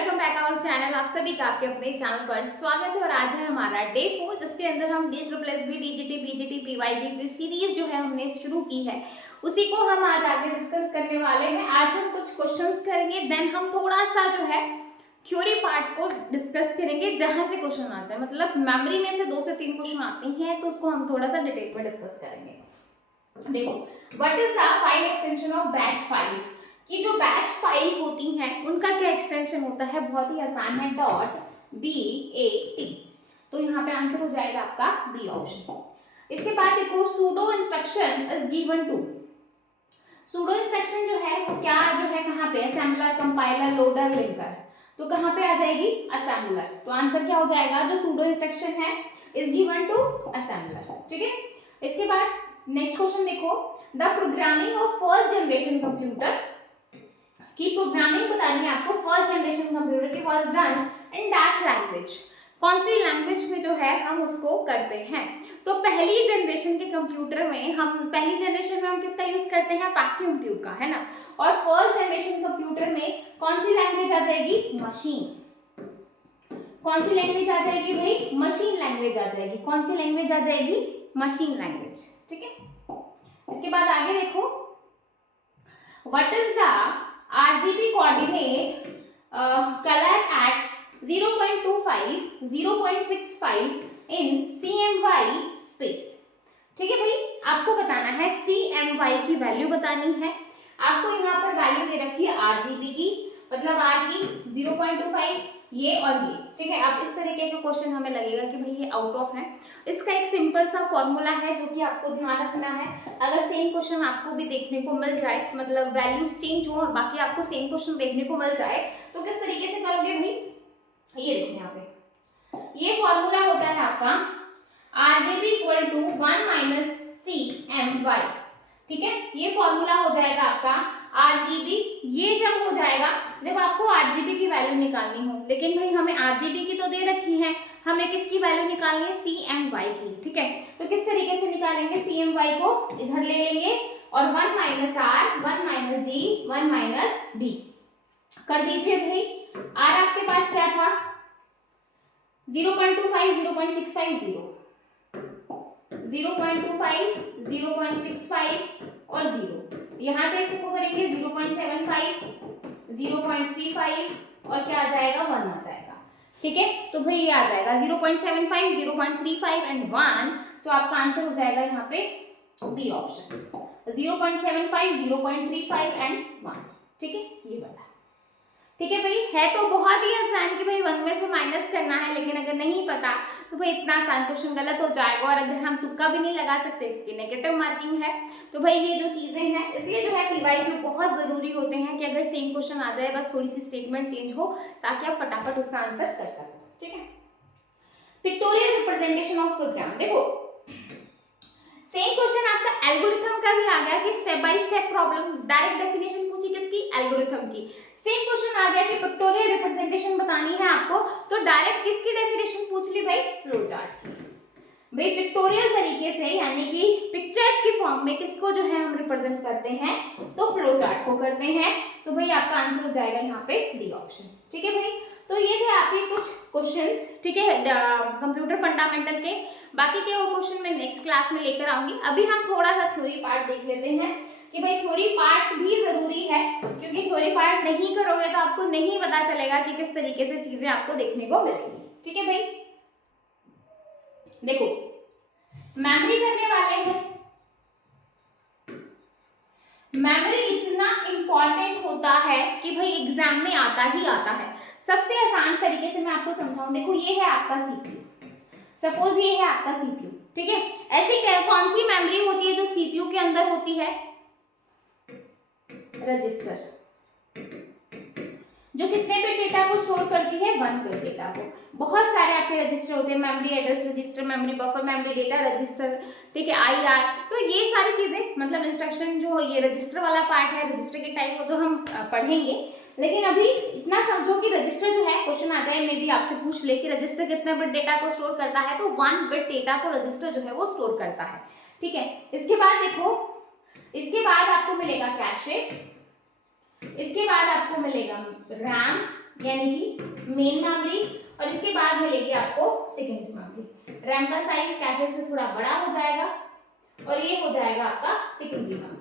Welcome back our channel. आप सभी का आपके अपने चैनल पर स्वागत है और आज है हमारा डे 4 जिसके अंदर हम DSSB, DGT, PGT, PYQ की सीरीज जो है हमने शुरू की है उसी को हम आज आगे डिस्कस करने वाले हैं। आज हम कुछ क्वेश्चंस करेंगे, देन हम थोड़ा सा जो है थ्योरी पार्ट को डिस्कस करेंगे जहां से क्वेश्चन आते हैं, मतलब मेमोरी में से 2 से 3 क्वेश्चन आते हैं तो उसको हम थोड़ा सा डिटेल में डिस्कस करेंगे। देखो, what is the file extension of batch file कि जो बैच फाइल होती हैं उनका क्या एक्सटेंशन होता है, बहुत ही आसान है, .bat। तो यहाँ पे आंसर हो जाएगा आपका बी ऑप्शन। इसके बाद देखो, pseudo instruction is given to. Pseudo instruction जो है वो क्या जो है, कहाँ पे, असेंबलर, कंपाइलर, लोडर, लिंकर, तो कहाँ पे आ जाएगी, असेंबलर। तो आंसर क्या हो जाएगा, जो सूडो इंस्ट्रक्शन है इज गिवन टू असेंबलर। ठीक है, इसके बाद नेक्स्ट क्वेश्चन देखो, the programming of first generation computer की प्रोग्रामिंग बतानी है आपको। फर्स्ट जनरेशन कंप्यूटर की was done in dash language, कौन सी लैंग्वेज में जो है हम उसको करते हैं। तो पहली जनरेशन के कंप्यूटर में पहली जनरेशन में हम किसका यूज करते हैं, वैक्यूम ट्यूब का, है ना। और फर्स्ट जनरेशन कंप्यूटर में कौन सी लैंग्वेज आ जाएगी, मशीन। कौन सी लैंग्वेज आ जाएगी भाई, मशीन लैंग्वेज आ जाएगी। कौन सी लैंग्वेज आ जाएगी, मशीन लैंग्वेज। ठीक है, इसके बाद आगे देखो, what is the RGB coordinate color at 0.25, 0.65 in CMY space। ठीक है भाई, आपको बताना है CMY की वैल्यू बतानी है। आपको यहाँ पर वैल्यू दे रखी है RGB की, मतलब R की 0.25, ये और ये। ठीक है, अब इस तरीके का क्वेश्चन हमें लगेगा कि भाई ये आउट ऑफ है। इसका एक सिंपल सा फॉर्मूला है जो कि आपको ध्यान रखना है। अगर सेम क्वेश्चन आपको भी देखने को मिल जाए, मतलब वैल्यूज चेंज हो और बाकी आपको सेम क्वेश्चन देखने को मिल जाए, तो किस तरीके से करोगे भाई, ये देखो यहाँ पे ये फॉर्मूला होता है आपका RGB इक्वल टू 1 - CMY। ठीक है, ये फॉर्मूला हो जाएगा आपका RGB। ये जब हो जाएगा जब आपको RGB की वैल्यू निकालनी हो, लेकिन भाई हमें RGB की तो दे रखी है, हमें किसकी वैल्यू निकालनी है, CMY की। ठीक है, तो किस तरीके से निकालेंगे, CMY को इधर ले लेंगे और 1 - R, 1 - G, 1 - B कर दीजिए भाई। R आपके पास क्या था, 0.25, 0.65, 0.25, 0.65 और 0। यहाँ से इसको करेंगे 0.75, 0.35 और क्या आ जाएगा, 1 आ जाएगा। ठीक है, तो भाई ये आ जाएगा 0.75, 0.35 एंड 1। तो आपका आंसर हो जाएगा यहाँ पे बी ऑप्शन, 0.75, 0.35 एंड 1। ठीक है, ये वाला। ठीक है भाई, है तो बहुत ही आसान कि भाई 1 में से माइनस करना है, लेकिन अगर नहीं पता तो भाई इतना आसान क्वेश्चन गलत हो जाएगा। और अगर हम तुक्का भी नहीं लगा सकते क्योंकि नेगेटिव मार्किंग है, तो भाई ये जो चीजें हैं, इसलिए जो है PYQ बहुत जरूरी होते हैं कि अगर सेम क्वेश्चन आ जाए, बस थोड़ी सी स्टेटमेंट चेंज हो ताकि आप फटाफट उसका आंसर कर सको। ठीक है, पिक्टोरियल रिप्रेजेंटेशन ऑफ प्रोग्राम। देखो, सेम क्वेश्चन आपका एल्गोरिथम का भी आ गया कि step by step problem, direct definition पूछी किसकी, एल्गोरिथम की। सेम क्वेश्चन आ गया कि पिक्टोरियल रिप्रेजेंटेशन बतानी है आपको, तो डायरेक्ट किसकी डेफिनेशन पूछ ली भाई, फ्लो चार्ट की। भाई पिक्टोरियल तरीके से, यानी कि पिक्चर्स की फॉर्म में किसको जो है हम रिप्रेजेंट करते हैं, तो फ्लो चार्ट को करते हैं। तो भाई आपका आंसर हो जाएगा यहाँ पे डी ऑप्शन। ठीक है भाई, तो ये थे आपके कुछ क्वेश्चंस, ठीक है, कंप्यूटर फंडामेंटल के। बाकी के वो क्वेश्चन मैं नेक्स्ट क्लास में लेकर आऊंगी। अभी हम थोड़ा सा थ्योरी पार्ट देख लेते हैं कि भाई थ्योरी पार्ट भी जरूरी है, क्योंकि थ्योरी पार्ट नहीं करोगे तो आपको नहीं पता चलेगा कि किस तरीके से चीजें आपको देखने को मिलेंगी। ठीक है भाई, देखो मेमोरी करने वाले हैं। मेमोरी इतना इंपॉर्टेंट होता है कि भाई एग्जाम में आता ही आता है। सबसे आसान तरीके से मैं आपको समझाऊं, देखो ये है आपका CPU, सपोज ये है आपका CPU। ठीक है, ऐसी कौन सी मेमोरी होती है जो CPU के अंदर होती है, रजिस्टर, जो कितने बिट डेटा को स्टोर करती है, 1 बिट डेटा को। बहुत सारे आपके रजिस्टर होते हैं, memory address register, memory buffer, memory data register, ठीक है, IR। तो ये सारी चीजें, मतलब इंस्ट्रक्शन जो ये रजिस्टर वाला पार्ट है, रजिस्टर के टाइप को तो हम पढ़ेंगे, लेकिन अभी इतना समझो कि रजिस्टर जो है, क्वेश्चन आ जाए, मे भी आपसे पूछ ले कि रजिस्टर कितने बिट डेटा को स्टोर करता है, तो 1 बिट डेटा को रजिस्टर जो है वो स्टोर करता है। ठीक है, इसके बाद देखो, इसके बाद आपको मिलेगा कैशे, इसके बाद आपको मिलेगा रैम, यानी कि मेन मेमोरी, और इसके बाद मिलेगी आपको सेकेंडरी मेमोरी। रैम का साइज कैशे से थोड़ा बड़ा हो जाएगा और ये हो जाएगा आपका सेकेंडरी मेमोरी।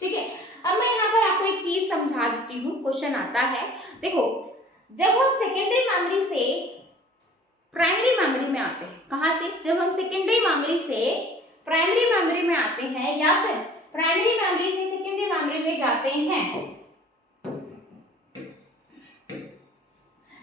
ठीक है, अब मैं यहाँ पर आपको एक चीज समझा देती हूँ, क्वेश्चन आता है। देखो, जब हम सेकेंडरी मेमोरी से प्राइमरी मेमोरी में आते हैं, कहाँ से, जब हम सेकेंडरी मेमोरी से प्राइमरी मेमोरी में आते हैं या फिर प्राइमरी मेमोरी से सेकेंडरी मेमोरी में जाते हैं,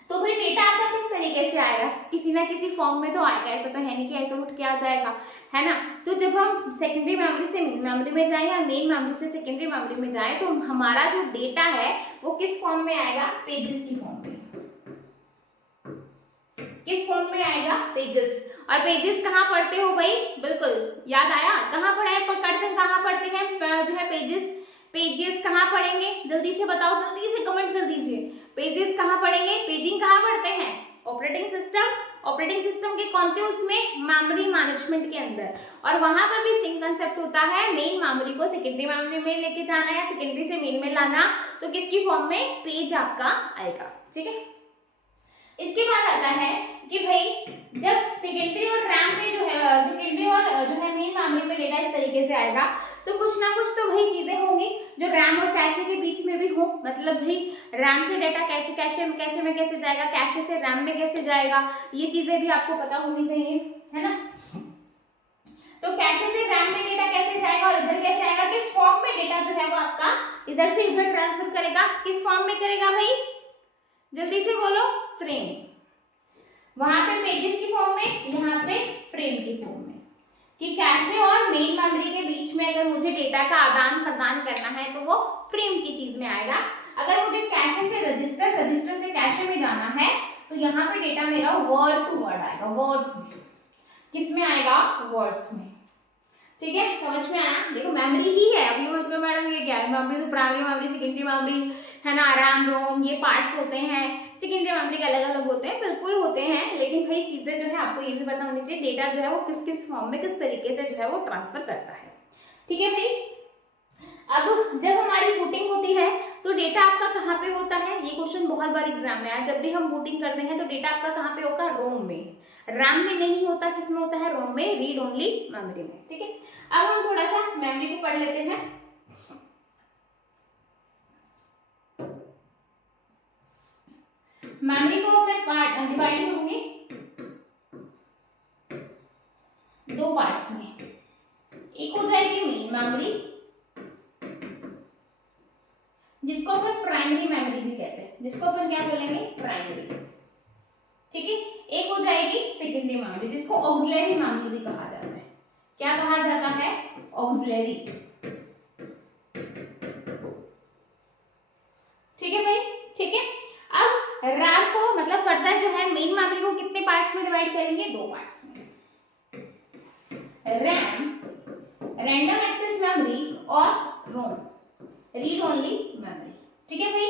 तो फिर डेटा आपका किस तरीके से आएगा, किसी ना किसी फॉर्म में तो आएगा। ऐसा तो है नहीं कि ऐसा उठ के आ जाएगा, है ना। तो जब हम सेकेंडरी मेमोरी से मेन मेमोरी में जाएं या मेन मेमोरी से सेकेंडरी मेमोरी में जाएं, तो हमारा जो डेटा है वो किस फॉर्म में आएगा, पेजेस की फॉर्म में। किस फॉर्म में आएगा, पेजेस। और पेजेस कहाँ पढ़ते हो भाई, बिल्कुल याद आया, कहाँ पढ़ाई करते हैं, कहाँ पढ़ते हैं जो है पेजेस। पेजेस कहाँ पढ़ेंगे, जल्दी से बताओ, जल्दी से कमेंट कर दीजिए। पेजेस कहाँ पढ़ेंगे, पेजिंग कहाँ पढ़ते हैं, ऑपरेटिंग सिस्टम। ऑपरेटिंग सिस्टम के कौन से, उसमें मेमोरी मैनेजमेंट के अंदर। और वहां पर भी सेम कंसेप्ट होता है, मेन मेमोरी को सेकेंडरी मेमोरी में लेके जाना या सेकेंडरी से मेन में लाना, तो किसकी फॉर्म में, पेज आपका आएगा। ठीक है, इसके बाद आता है कि भाई जब सेकेंडरी और रैम में जो है, सेकेंडरी और जो है मेन मेमोरी में डेटा इस तरीके से आएगा, तो कुछ ना कुछ तो भाई चीजें होंगी जो रैम और कैशे के बीच में भी हो। मतलब भाई रैम से डेटा कैसे कैशे में कैसे जाएगा, कैशे से रैम में कैसे जाएगा, ये चीजें भी आपको पता होनी चाहिए, है ना। तो कैशे से रैम में डेटा कैसे जाएगा और इधर कैसे आएगा, किस फॉर्म में डेटा जो है वो आपका इधर से इधर ट्रांसफर करेगा, किस फॉर्म में करेगा भाई, जल्दी से बोलो, फ्रेम। वहां पे पेजेस की फॉर्म में, यहाँ पे फ्रेम की फॉर्म में। कि कैशे और मेन मेमोरी के बीच में अगर मुझे डेटा का आदान प्रदान करना है तो वो फ्रेम की चीज में आएगा। अगर मुझे कैशे से रजिस्टर, रजिस्टर से कैशे में जाना है, तो यहाँ पे डेटा मेरा वर्ड टू वर्ड आएगा, वर्ड्स में। किस में आएगा, वर्ड्स में। ठीक है, समझ में आया। देखो मेमोरी ही है, अभी मतलब मैडम ये क्या है, मेमोरी तो प्राइमरी मेमोरी, सेकेंडरी मेमोरी, है ना, रैम रोम, ये पार्ट्स होते हैं। सेकेंडरी मेमोरी के अलग अलग होते हैं, बिल्कुल होते हैं, लेकिन भाई चीजें जो है आपको ये भी पता होनी चाहिए, डेटा जो है वो किस किस फॉर्म में किस तरीके से जो है वो ट्रांसफर करता है। ठीक है भाई, अब जब हमारी बूटिंग होती है तो डेटा आपका कहाँ पे होता है, ये क्वेश्चन बहुत बार एग्जाम में आया। जब भी हम बूटिंग करते हैं तो डेटा आपका कहाँ पे होगा, रोम में। रैम में नहीं होता, किस में होता है, रोम में, रीड ओनली मेमोरी में। ठीक है, अब हम थोड़ा सा मेमोरी को पढ़ लेते हैं। मेमोरी को मैं पार्ट डिवाइड करूंगी दो पार्ट्स में। एक हो जाएगी मेन मेमोरी, जिसको अपन प्राइमरी मेमोरी भी कहते हैं, जिसको अपन क्या बोलेंगे, प्राइमरी। ठीक है, एक हो जाएगी सेकेंडरी मेमोरी, जिसको ऑक्सिलरी मेमोरी भी कहा जाता है। क्या कहा जाता है, ऑक्सिलरी। ठीक है भाई, ठीक है। अब रैम को मतलब फर्दर जो है मेन मेमोरी को कितने पार्ट्स में डिवाइड करेंगे, दो पार्ट्स में। रैम, रैंडम एक्सेस मेमोरी, और रोम, रीड ओनली मेमोरी। ठीक है भाई,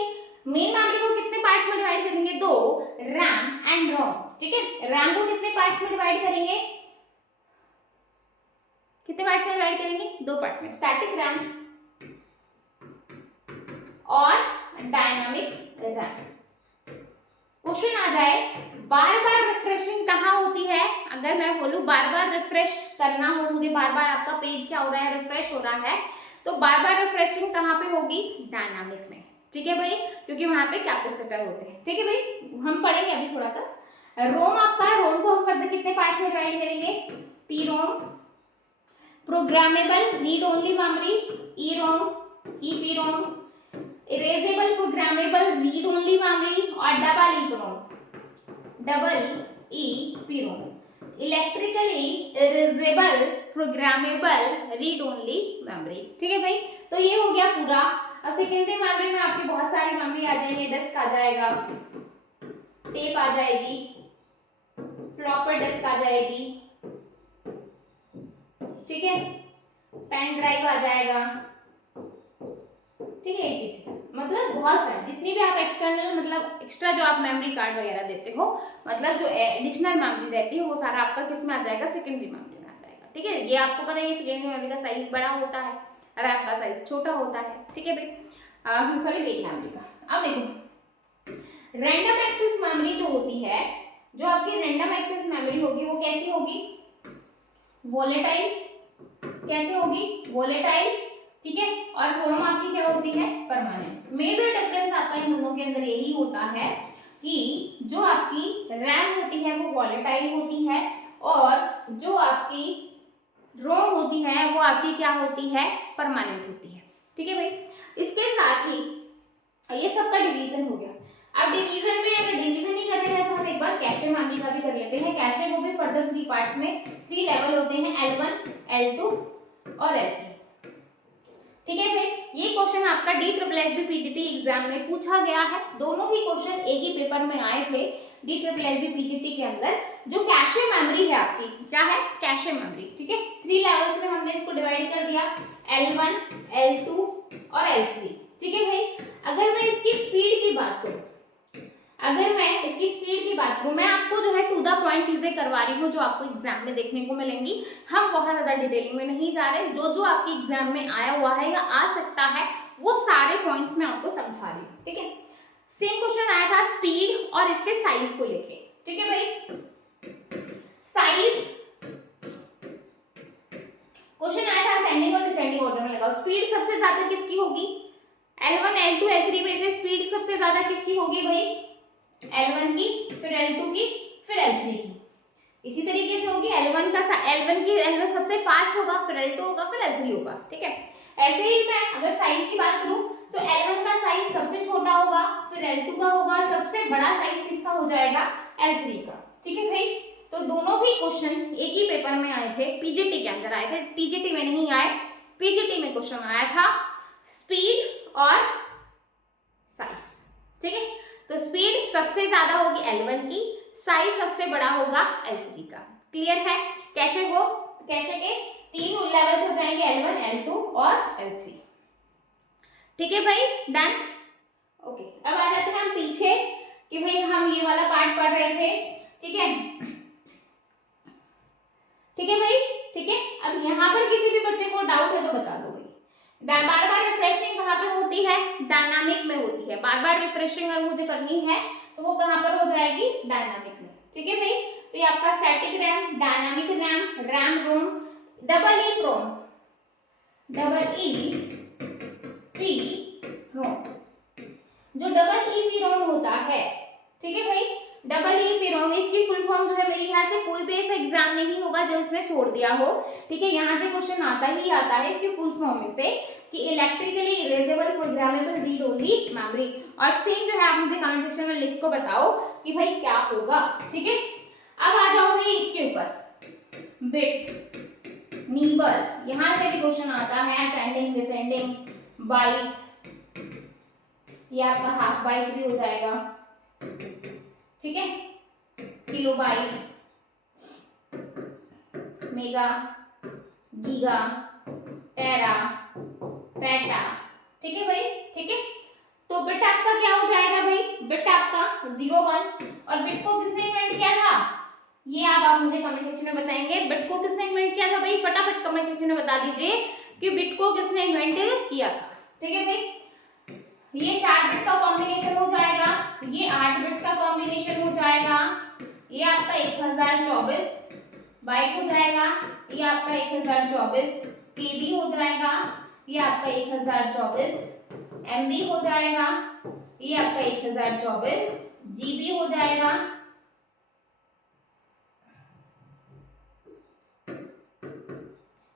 मेन मेमोरी को कितने पार्ट्स में डिवाइड करेंगे, दो, रैम एंड रोम। ठीक है, रैम को कितने पार्ट्स में डिवाइड करेंगे, कितने पार्ट्स में डिवाइड करेंगे, दो पार्ट में, स्टैटिक रैम और डायनामिक रैम। क्वेश्चन आ जाए, बार बार रिफ्रेशिंग कहाँ होती है, अगर मैं बोलूं बार बार रिफ्रेश करना हो मुझे, बार बार आपका पेज क्या हो रहा है, रिफ्रेश हो रहा है, तो बार बार रिफ्रेशिंग कहाँ पे होगी, डायनामिक में। ठीक है भाई, क्योंकि वहां पे कैपेसिटर होते हैं। ठीक है भाई, हम पढ़ेंगे अभी थोड़ा सा। रोम आपका, रोम को हम फर्दर कितने पार्ट्स में डिवाइड करेंगे, P ROM, programmable read only memory, E ROM, E ROM, erasable programmable read only memory, और double E ROM, double E ROM, electrically erasable programmable read only memory. ठीक है भाई, तो ये हो गया पूरा। अब सेकेंडरी मेमोरी में आपकी बहुत सारी मेमोरी आ जाएंगे, डिस्क आ जाएगा, टेप आ जाएगी, फ्लॉपी डिस्क आ जाएगी, ठीक है, पेन ड्राइव आ जाएगा, ठीक है, etc। मतलब बहुत सारे, जितनी भी आप एक्सटर्नल मतलब एक्स्ट्रा जो आप मेमोरी कार्ड वगैरह देते हो, मतलब जो एडिशनल मेमोरी रहती है वो सारा आपका किस में आ जाएगा, सेकेंडरी मेमोरी में आ जाएगा। ठीक है, ये आपको पता है सेकेंडरी मेमोरी का साइज बड़ा होता है, रैम का साइज छोटा होता है। ठीक है भाई, सॉरी, मेन मेमोरी का। अब देखो रैंडम एक्सेस मेमोरी जो होती है, जो आपकी रैंडम एक्सेस मेमोरी होगी वो कैसी होगी, वोलेटाइल। कैसे होगी, वोलेटाइल, ठीक है। और रोम आपकी क्या होती है, परमानेंट। मेजर डिफरेंस आपका इन दोनों के अंदर यही होता है कि जो आपकी रैम होती है वो वोलेटाइल होती है, और जो आपकी रोम होती है वो आपकी क्या होती है, परमानेंट होती है, ठीक है भाई। इसके साथ ही ये सबका डिवीजन हो गया। अब डिवीजन में अगर डिवीजन नहीं करना है तो हम एक बार कैशे मेमोरी का भी कर लेते हैं। कैशे को भी फर्दर 3 पार्ट्स में 3 लेवल होते हैं, L1, L2 और L3, ठीक है भाई। ये क्वेश्चन आपका DSSB PGT एग्जाम में पूछा गया है। दोनों ही क्वेश्चन एक ही पेपर में आए थे DSSB PGT के अंदर। जो कैशे मेमोरी है आपकी, क्या है, कैशे मेमोरी, ठीक है। 3 लेवल्स में हमने इसको डिवाइड कर दिया, L1, L2 और L3, ठीक है भाई। अगर मैं इसकी स्पीड की बात करूं, मैं आपको जो है टू द पॉइंट चीजें करवा रही हूँ जो आपको एग्जाम में देखने को मिलेंगी। हम बहुत ज्यादा डिटेलिंग में नहीं जा रहे, जो आपके एग्जाम में आया हुआ है या आ सकता है वो सारे पॉइंट्स मैं आपको समझा रही हूँ, ठीक है। सेम क्वेश्चन आया था स्पीड और इसके साइज को लेके, ठीक है भाई। साइज क्वेश्चन आया था असेंडिंग और डिसेंडिंग ऑर्डर में लगाओ। स्पीड सबसे ज्यादा किसकी होगी, L1, L2, L3 में से स्पीड सबसे ज्यादा किसकी होगी भाई, L1 की, फिर L2 की, फिर L3 की। इसी तरीके से होगी L1 सबसे फास्ट होगा, फिर L2 होगा, फिर L3 होगा, ठीक है। ऐसे ही मैं अगर साइज की बात करूं तो L1 का साइज सबसे छोटा होगा, फिर L2 का होगा, और सबसे बड़ा साइज किसका हो जाएगा, L3 का, ठीक है भाई। तो दोनों ही क्वेश्चन एक ही पेपर में आए थे, पीजीटी के अंदर आए थे, टीजीटी में नहीं आए। पीजीटी में क्वेश्चन आया था स्पीड और साइज, ठीक है। तो स्पीड सबसे ज्यादा होगी L1 की, साइज सबसे बड़ा होगा L3 का। क्लियर है। कैशे के 3 लेवल्स हो जाएंगे, L1, L2 और L3, ठीक है भाई, डन। ओके, अब आ जाते हैं हम पीछे कि भाई हम ये वाला पार्ट पढ़ रहे थे, ठीक है, ठीक है भाई, ठीक है। अब यहाँ पर किसी भी बच्चे को डाउट है तो बता दो भाई। बार बार रिफ्रेशिंग कहाँ पे होती है, डायनामिक में होती है। बार बार रिफ्रेशिंग अगर मुझे करनी है तो वो कहाँ पर हो जाएगी, डायनामिक में, ठीक है भाई। तो ये आपका static RAM, dynamic RAM, RAM ROM, double E ROM, जो डबल ई रोम होता है, ठीक है भाई। डबल ई रोम, इसकी फुल फॉर्म जो है मेरे ख्याल से कोई भी ऐसा एग्जाम नहीं होगा जो इसने छोड़ दिया हो, ठीक है। यहाँ से क्वेश्चन आता ही आता है इसकी फुल फॉर्म में से कि electrically erasable programmable read only memory. और सेम जो है आप मुझे कमेंट सेक्शन में लिख को बताओ कि भाई क्या होगा, ठीक है। अब आ जाओ भाई इसके ऊपर, बिट नीबल, यहाँ से भी क्वेश्चन आता है, असेंडिंग, डिसेंडिंग, बाइट, ये आपका हाफ बाइट भी हो जाएगा, ठीक है, किलो बाइट, मेगा, गीगा, टेरा, पेटा, ठीक है भाई, ठीक है। तो बिट आपका क्या हो जाएगा भाई, बिट आपका 0, 1। और बिट को किसने इन्वेंट किया था, ये आप मुझे कमेंट सेक्शन में बताएंगे। बिट को किसने इन्वेंट किया था भाई, फटाफट कमेंट सेक्शन में बता दीजिए कि बिट को किसने इन्वेंट किया था, ठीक है भाई। ये 4 बिट का कॉम्बिनेशन हो जाएगा, ये 8 बिट का कॉम्बिनेशन हो जाएगा, ये आपका 1024 बाइट हो जाएगा, ये आपका 1024 केबी हो जाएगा, ये आपका 1024 एमबी हो जाएगा, ये आपका 1024 जीबी हो जाएगा,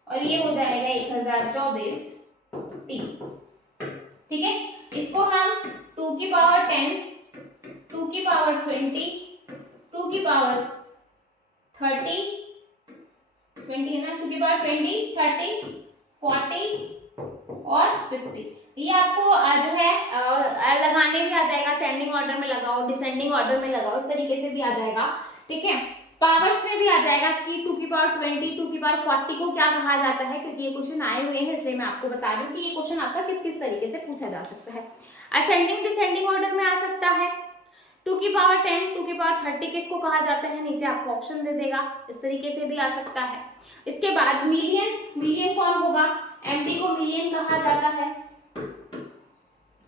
और ये हो जाएगा 1024 टी, ठीक है। इसको हम 2 की पावर 10, 2 की पावर 20, 2 की पावर 30, 20 है ना, 2 की पावर 20, 30, 40 और 50। ये आपको जो है लगाने भी आ जाएगा, असेंडिंग ऑर्डर में लगाओ, डिसेंडिंग ऑर्डर में लगाओ, इस तरीके से भी आ जाएगा, ठीक है। पावर्स में भी आ जाएगा कि 2 की पावर 20, 2 की पावर 40 को क्या कहा जाता है, क्योंकि ये क्वेश्चन आए हुए हैं इसलिए मैं आपको बता रही हूँ कि ये क्वेश्चन आपका किस किस तरीके से पूछा जा सकता है। असेंडिंग डिसेंडिंग ऑर्डर में आ सकता है, 2 की पावर 10, 2 की पावर 30 किसको कहा जाता है, नीचे आपको ऑप्शन दे देगा, इस तरीके से भी आ सकता है। इसके बाद मिलियन, मिलियन कौन होगा, एमबी को मिलियन कहा जाता है,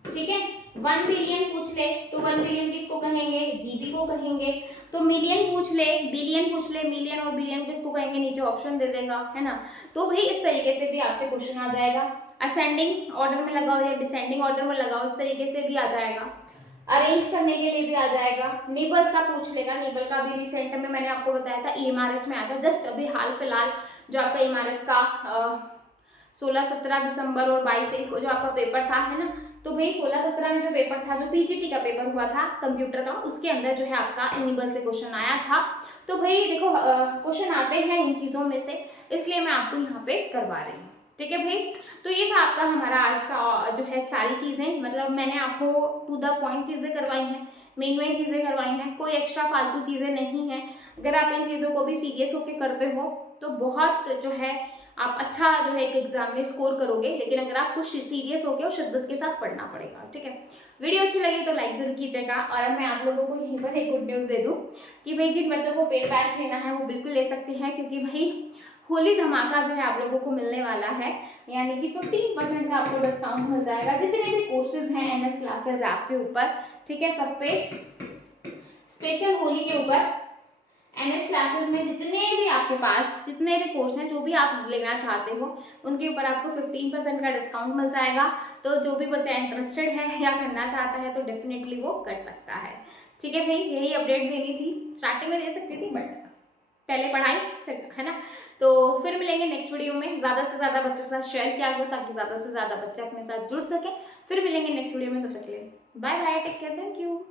ठीक है। 1 बिलियन पूछ ले तो 1 बिलियन किसको कहेंगे, जीबी को कहेंगे, तो मिलियन पूछ ले, बिलियन पूछ ले, मिलियन और बिलियन किसको कहेंगे नीचे ऑप्शन दे देगा, है ना। तो भाई इस तरीके से भी आपसे क्वेश्चन आ जाएगा। असेंडिंग ऑर्डर में लगाओ या डिसेंडिंग ऑर्डर में लगाओ, इस तरीके से भी आ जाएगा। अरेंज करने के लिए भी आ जाएगा। निबल का पूछ लेगा, निबल का भी रिसेंट में मैंने आपको बताया था ईएमआरएस में आया था, जस्ट अभी हाल फिलहाल जो आपका ईएमआरएस का 16-17 दिसंबर और 22-23 को जो आपका पेपर था, है ना। तो भाई 16-17 में जो पेपर था, जो पीजीटी का पेपर हुआ था कंप्यूटर का, उसके अंदर जो है आपका निबल से क्वेश्चन आया था। तो भाई देखो क्वेश्चन आते हैं इन चीज़ों में से, इसलिए मैं आपको यहाँ पे करवा रही हूँ, ठीक है भाई। तो ये था आपका हमारा आज का जो है सारी चीज़ें, मतलब मैंने आपको टू द पॉइंट चीज़ें करवाई हैं, मेन चीज़ें करवाई हैं, कोई एक्स्ट्रा फालतू चीज़ें नहीं हैं। अगर आप इन चीज़ों को भी सीरियस होकर करते हो तो बहुत जो है आप अच्छा जो है एक एग्जाम में स्कोर करोगे, लेकिन अगर आप कुछ सीरियस हो गए और शिद्दत के साथ पढ़ना पड़ेगा, ठीक है। वीडियो अच्छी लगी तो लाइक जरूर कीजिएगा। और मैं आप लोगों को यहीं पर एक गुड न्यूज़ दे दूँ कि भाई जिन बच्चों को पेड बैच लेना है वो बिल्कुल ले सकते हैं, क्योंकि भाई होली धमाका जो है आप लोगों को मिलने वाला है, यानी कि 15% का आपको डिस्काउंट मिल जाएगा जितने भी कोर्सेज हैं एमएस क्लासेज ऐप के ऊपर, ठीक है। सब पे स्पेशल होली के ऊपर एनएस क्लासेस में जितने भी आपके पास जितने भी कोर्स हैं, जो भी आप लेना चाहते हो, उनके ऊपर आपको 15% का डिस्काउंट मिल जाएगा। तो जो भी बच्चा इंटरेस्टेड है या करना चाहता है तो डेफिनेटली वो कर सकता है, ठीक है भाई। यही अपडेट देनी थी, स्टार्टिंग में दे सकती थी बट पहले पढ़ाई फिर, है ना। तो फिर मिलेंगे नेक्स्ट वीडियो में, ज़्यादा से ज़्यादा बच्चों के साथ शेयर किया करो ताकि ज़्यादा से ज़्यादा बच्चे अपने साथ जुड़ सके। फिर मिलेंगे नेक्स्ट वीडियो में, तब तक के लिए bye bye, take care, thank you.